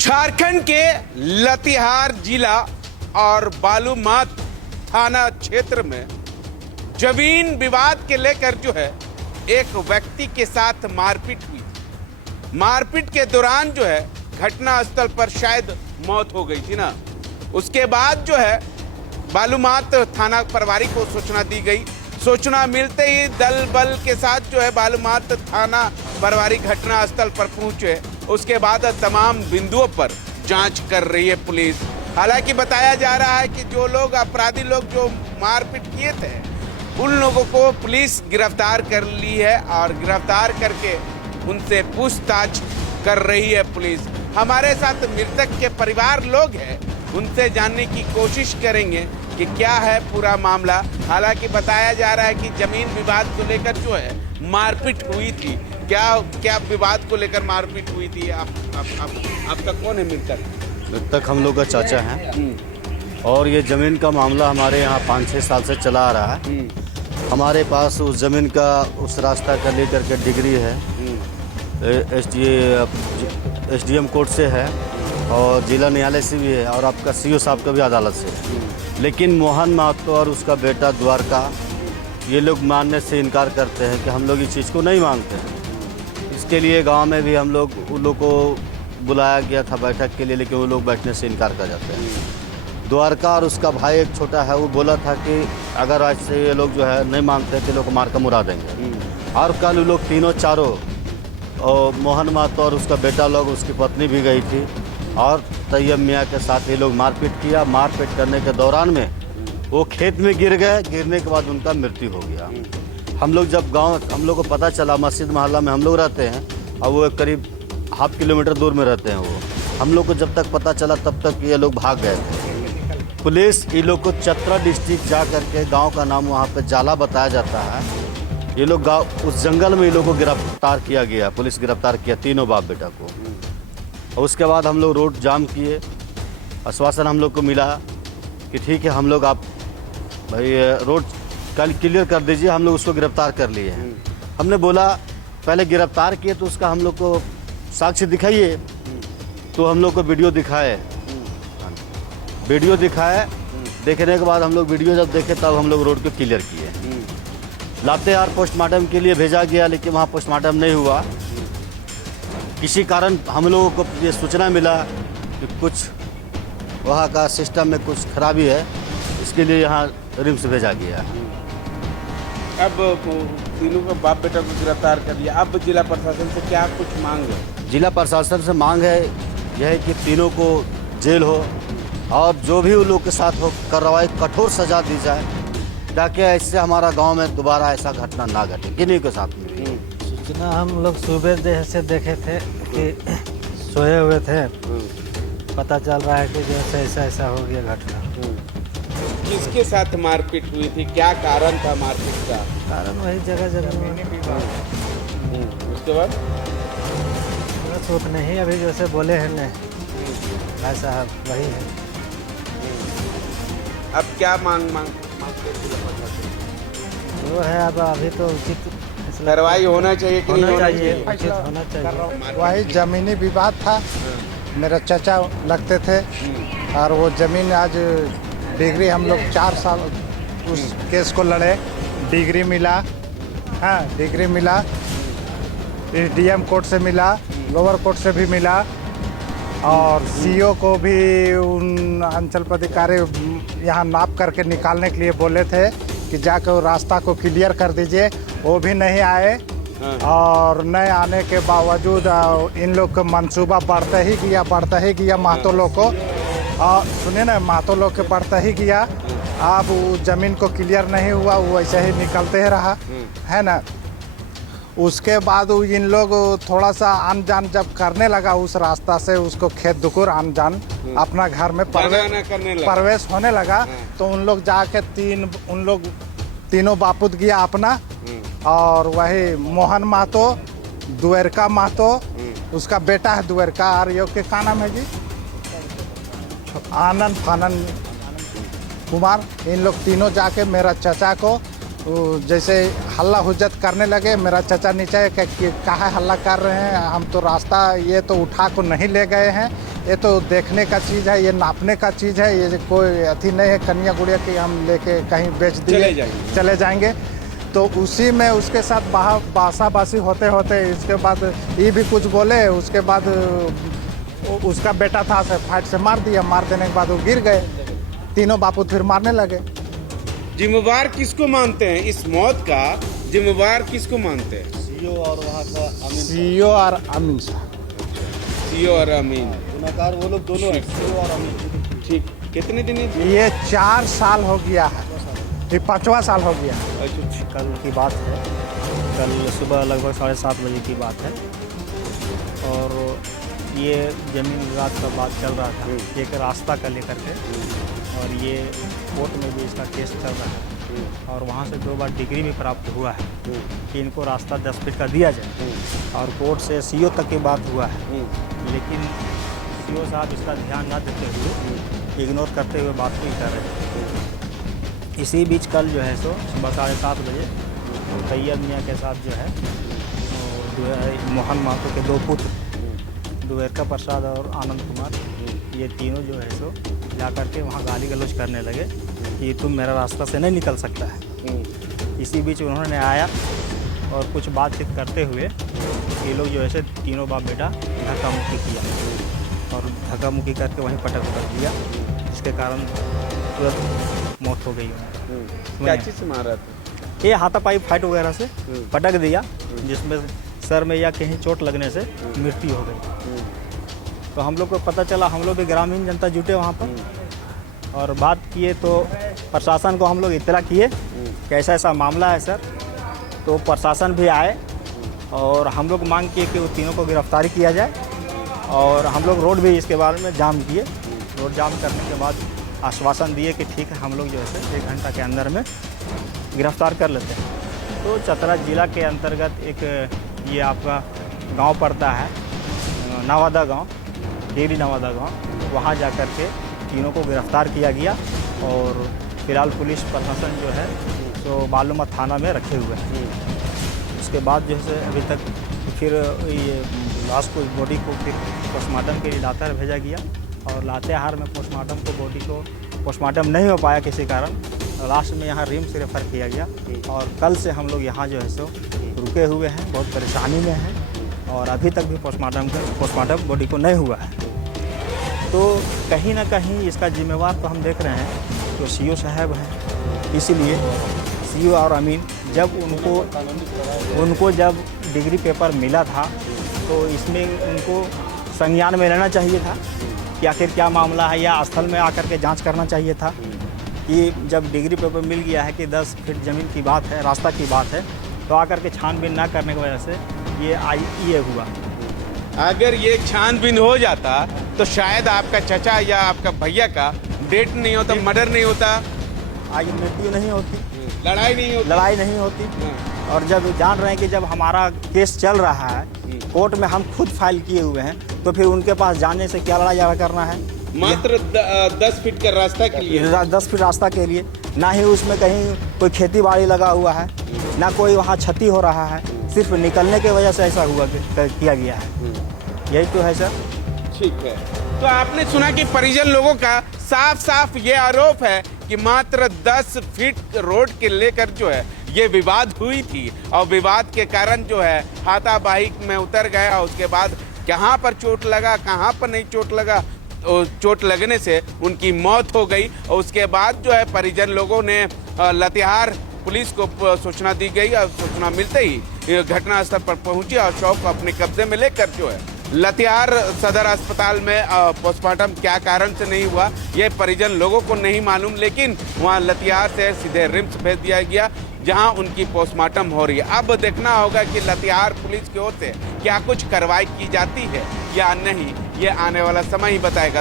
झारखंड के लातेहार जिला और बालूमाथ थाना क्षेत्र में जमीन विवाद के लेकर जो है एक व्यक्ति के साथ मारपीट हुई थी। मारपीट के दौरान जो है घटनास्थल पर शायद मौत हो गई थी ना। उसके बाद जो है बालूमाथ थाना प्रभारी को सूचना दी गई। सूचना मिलते ही दल बल के साथ जो है बालूमाथ थाना प्रभारी घटनास्थल पर पहुंचे। उसके बाद तमाम बिंदुओं पर जांच कर रही है पुलिस। हालांकि बताया जा रहा है कि जो लोग अपराधी लोग जो मारपीट किए थे उन लोगों को पुलिस गिरफ्तार कर ली है और गिरफ्तार करके उनसे पूछताछ कर रही है पुलिस। हमारे साथ मृतक के परिवार लोग हैं, उनसे जानने की कोशिश करेंगे कि क्या है पूरा मामला। हालांकि बताया जा रहा है कि जमीन विवाद को लेकर जो है मारपीट हुई थी। क्या विवाद को लेकर मारपीट हुई थी? आपका कौन है मृतक? मृतक हम लोग का चाचा हैं और ये ज़मीन का मामला हमारे यहाँ 5-6 साल से चला आ रहा है। हमारे पास उस ज़मीन का उस रास्ता का लेकर के डिग्री है, एसडीएम कोर्ट से है और जिला न्यायालय से भी है और आपका सीओ साहब का भी अदालत से है। लेकिन मोहन महतो और उसका बेटा द्वारका ये लोग मानने से इनकार करते हैं कि हम लोग इस चीज़ को नहीं मानते हैं। इसके लिए गांव में भी हम लोग उन लोग को बुलाया गया था बैठक के लिए, लेकिन वो लोग बैठने से इनकार कर जाते हैं। द्वारका और उसका भाई एक छोटा है, वो बोला था कि अगर आज से ये लोग जो है नहीं मानते तो लोग को मार कर मुरा देंगे। और कल वो लोग तीनों चारों और मोहन महतो और उसका बेटा लोग, उसकी पत्नी भी गई थी और तैयब मियाँ के साथ ये लोग मारपीट किया। मारपीट करने के दौरान में वो खेत में गिर गए। गिरने के बाद उनका मृत्यु हो गया। हम लोग जब गांव हम लोग को पता चला, मस्जिद मोहल्ला में हम लोग रहते हैं और वो करीब 1/2 किलोमीटर दूर में रहते हैं। वो हम लोग को जब तक पता चला तब तक ये लोग भाग गए थे। पुलिस ये लोग को चतरा डिस्ट्रिक्ट जा करके, गांव का नाम वहाँ पे जाला बताया जाता है, ये लोग गाँव उस जंगल में ये लोग को गिरफ्तार किया गया। पुलिस गिरफ्तार किया तीनों बाप बेटा को। और उसके बाद हम लोग रोड जाम किए। आश्वासन हम लोग को मिला कि ठीक है, हम लोग आप भाई रोड कल क्लियर कर दीजिए। हम लोग उसको गिरफ्तार कर लिए हैं। हमने बोला पहले गिरफ्तार किए तो उसका हम लोग को साक्ष्य दिखाइए। तो हम लोग को वीडियो दिखाए। वीडियो दिखाए, देखने के बाद हम लोग वीडियो जब देखे तब हम लोग रोड को क्लियर किए। लातेहार पोस्टमार्टम के लिए भेजा गया, लेकिन वहाँ पोस्टमार्टम नहीं हुआ। किसी कारण हम लोगों को ये सूचना मिला कि कुछ वहाँ का सिस्टम में कुछ खराबी है, इसके लिए यहाँ रिम्स भेजा गया। अब तीनों का बाप बेटा को गिरफ्तार कर लिया। अब जिला प्रशासन से क्या कुछ मांग है? जिला प्रशासन से मांग है यह है कि तीनों को जेल हो और जो भी उन लोग के साथ हो कार्रवाई कठोर सजा दी जाए, ताकि ऐसे हमारा गांव में दोबारा ऐसा घटना ना घटे किन्हीं के साथ में भी। सूचना हम लोग सुबह से देखे थे कि सोए हुए थे। पता चल रहा है कि जैसे ऐसा हो गया घटना। किसके साथ मारपीट हुई थी? क्या कारण था मारपीट का? कारण वही जगह में। उसके बाद बस उतने ही अभी जैसे बोले हैं न भाई साहब, वही है। अब क्या मांगते वो है अब अभी तो उचित कार्रवाई होना चाहिए कि नहीं होना चाहिए? उचित होना चाहिए। वही जमीनी विवाद था। मेरा चाचा लगते थे और वो ज़मीन आज डिग्री हम लोग 4 साल उस केस को लड़े। डिग्री मिला, हाँ डिग्री मिला, एसडीएम कोर्ट से मिला, लोअर कोर्ट से भी मिला और सीओ को भी उन अंचल पदाधिकारी यहाँ नाप करके निकालने के लिए बोले थे कि जाकर वो रास्ता को क्लियर कर दीजिए। वो भी नहीं आए और नहीं आने के बावजूद इन लोग का मंसूबा बढ़ता ही गया महतो लोग को। और सुनिए ना, महतो लोग के बढ़ता ही गया। अब वो ज़मीन को क्लियर नहीं हुआ, वो वैसे ही निकलते ही रहा, है ना। उसके बाद इन लोग थोड़ा सा आन-जान जब करने लगा उस रास्ता से, उसको खेत दुकुर आन-जान अपना घर में प्रवेश होने लगा, तो उन लोग जाके तीनों बापूत गया अपना। और वही मोहन महतो, द्वारका महतो, उसका बेटा है द्वारका, और यो के क्या नाम है जी, आनंद कुमार। इन लोग तीनों जाके मेरा चाचा को वो जैसे हल्ला हुज्जत करने लगे। मेरा चचा नीचे कि काहे हल्ला कर रहे हैं, हम तो रास्ता ये तो उठा को नहीं ले गए हैं, ये तो देखने का चीज़ है, ये नापने का चीज़ है, ये कोई अथी नहीं है कन्या गुड़िया की हम लेके कहीं बेच दिए चले जाएंगे। तो उसी में उसके साथ बासाबासी होते होते इसके बाद ये भी कुछ बोले। उसके बाद उसका बेटा था से फाइट से मार दिया। मार देने के बाद वो गिर गए। तीनों बापू फिर मारने लगे। जिम्मेवार किसको मानते हैं इस मौत का? जिम्मेवार किसको मानते हैं? सीओ और वहाँ का अमीन सीओ और अमीन साहब। सीओ और अमीन गुनाहगार वो लोग दोनों हैं, सीओ और अमीन। ठीक, कितने दिन? ये 4 साल हो गया है, ये 5वां साल हो गया। अच्छा, कल की बात है, कल सुबह लगभग 7:30 बजे की बात है। और ये ज़मीन विवाद का बात चल रहा था, एक रास्ता का लेकर के। और ये कोर्ट में भी इसका केस चल रहा है। और वहाँ से 2 बार डिग्री भी प्राप्त हुआ है कि इनको रास्ता 10 फीट का दिया जाए। और कोर्ट से सीओ तक की बात हुआ है, लेकिन सीओ साहब इसका ध्यान न देते हुए, इग्नोर करते हुए बात नहीं कर रहे थे। इसी बीच कल जो है सो सुबह 7:30 बजे तैयब मियाँ के साथ जो है मोहन महतो के 2 पुत्र द्वारका प्रसाद और आनंद कुमार, ये तीनों जो है सो जा करके वहाँ गाली गलौज करने लगे कि तुम मेरा रास्ता से नहीं निकल सकता है। इसी बीच उन्होंने आया और कुछ बातचीत करते हुए ये लोग जो है तीनों बाप बेटा धक्का मुक्की किया और धक्का मुक्की करके वहीं पटक दिया, जिसके कारण तुरंत मौत हो गई उनकी। क्या चीज़ से मारा था? ये हाथापाई फाइट वगैरह से पटक दिया, जिसमें सर में या कहीं चोट लगने से मृत्यु हो गई। तो हम लोग को पता चला, हम लोग भी ग्रामीण जनता जुटे वहाँ पर और बात किए। तो प्रशासन को हम लोग इत्तला किए कि ऐसा ऐसा मामला है सर। तो प्रशासन भी आए और हम लोग मांग किए कि वो तीनों को गिरफ्तारी किया जाए। और हम लोग रोड भी इसके बारे में जाम किए। रोड जाम करने के बाद आश्वासन दिए कि ठीक है, हम लोग जो है 1 घंटा के अंदर में गिरफ्तार कर लेते हैं। तो चतरा जिला के अंतर्गत एक ये आपका गांव पड़ता है, नवादा गांव, डेरी नवादा गांव। वहां जाकर के तीनों को गिरफ्तार किया गया और फिलहाल पुलिस प्रशासन जो है तो बालूमाथ थाना में रखे हुए हैं। उसके बाद जो है अभी तक फिर ये लाश को, बॉडी को फिर पोस्टमार्टम के लिए लातेहार भेजा गया। और लातेहार में पोस्टमार्टम को, बॉडी को पोस्टमार्टम नहीं हो पाया किसी कारण, लास्ट में यहाँ रिम्स रेफर किया गया। और कल से हम लोग यहाँ जो है सो रुके हुए हैं, बहुत परेशानी में हैं। और अभी तक भी पोस्टमार्टम बॉडी को नहीं हुआ है। तो कहीं ना कहीं इसका जिम्मेवार तो हम देख रहे हैं तो सीओ साहब हैं। इसीलिए सीओ और अमीन, जब उनको जब डिग्री पेपर मिला था तो इसमें उनको संज्ञान में लेना चाहिए था कि आखिर क्या मामला है, या स्थल में आकर के जांच करना चाहिए था कि जब डिग्री पेपर मिल गया है कि 10 फीट ज़मीन की बात है, रास्ता की बात है, तो आकर के छानबीन ना करने की वजह से ये हुआ। अगर ये छानबीन हो जाता तो शायद आपका चचा या आपका भैया का डेट नहीं होता, मर्डर नहीं होता, आज मृत्यु नहीं होती, लड़ाई नहीं होती। और जब जान रहे हैं कि जब हमारा केस चल रहा है कोर्ट में, हम खुद फाइल किए हुए हैं, तो फिर उनके पास जाने से क्या लड़ाई झगड़ा करना है? मात्र 10 फीट का रास्ता के लिए, 10 फीट रास्ता के लिए। ना ही उसमें कहीं कोई खेती बाड़ी लगा हुआ है, ना कोई वहाँ क्षति हो रहा है, सिर्फ निकलने की वजह से ऐसा हुआ किया गया है। यही तो है सर। ठीक है। तो आपने सुना कि परिजन लोगों का साफ साफ ये आरोप है कि मात्र 10 फीट रोड के लेकर जो है ये विवाद हुई थी और विवाद के कारण जो है हाथापाई में उतर गए और उसके बाद कहाँ पर चोट लगा, कहाँ पर नहीं चोट लगा, चोट लगने से उनकी मौत हो गई। और उसके बाद जो है परिजन लोगों ने लातेहार पुलिस को सूचना दी गई और सूचना मिलते ही घटनास्थल पर पहुंची और शव को अपने कब्जे में लेकर जो है लातेहार सदर अस्पताल में पोस्टमार्टम क्या कारण से नहीं हुआ ये परिजन लोगों को नहीं मालूम, लेकिन वहां लातेहार से सीधे रिम्स भेज दिया गया जहां उनकी पोस्टमार्टम हो रही है। अब देखना होगा कि लातेहार पुलिस की ओर से क्या कुछ कार्रवाई की जाती है या नहीं, ये आने वाला समय ही बताएगा।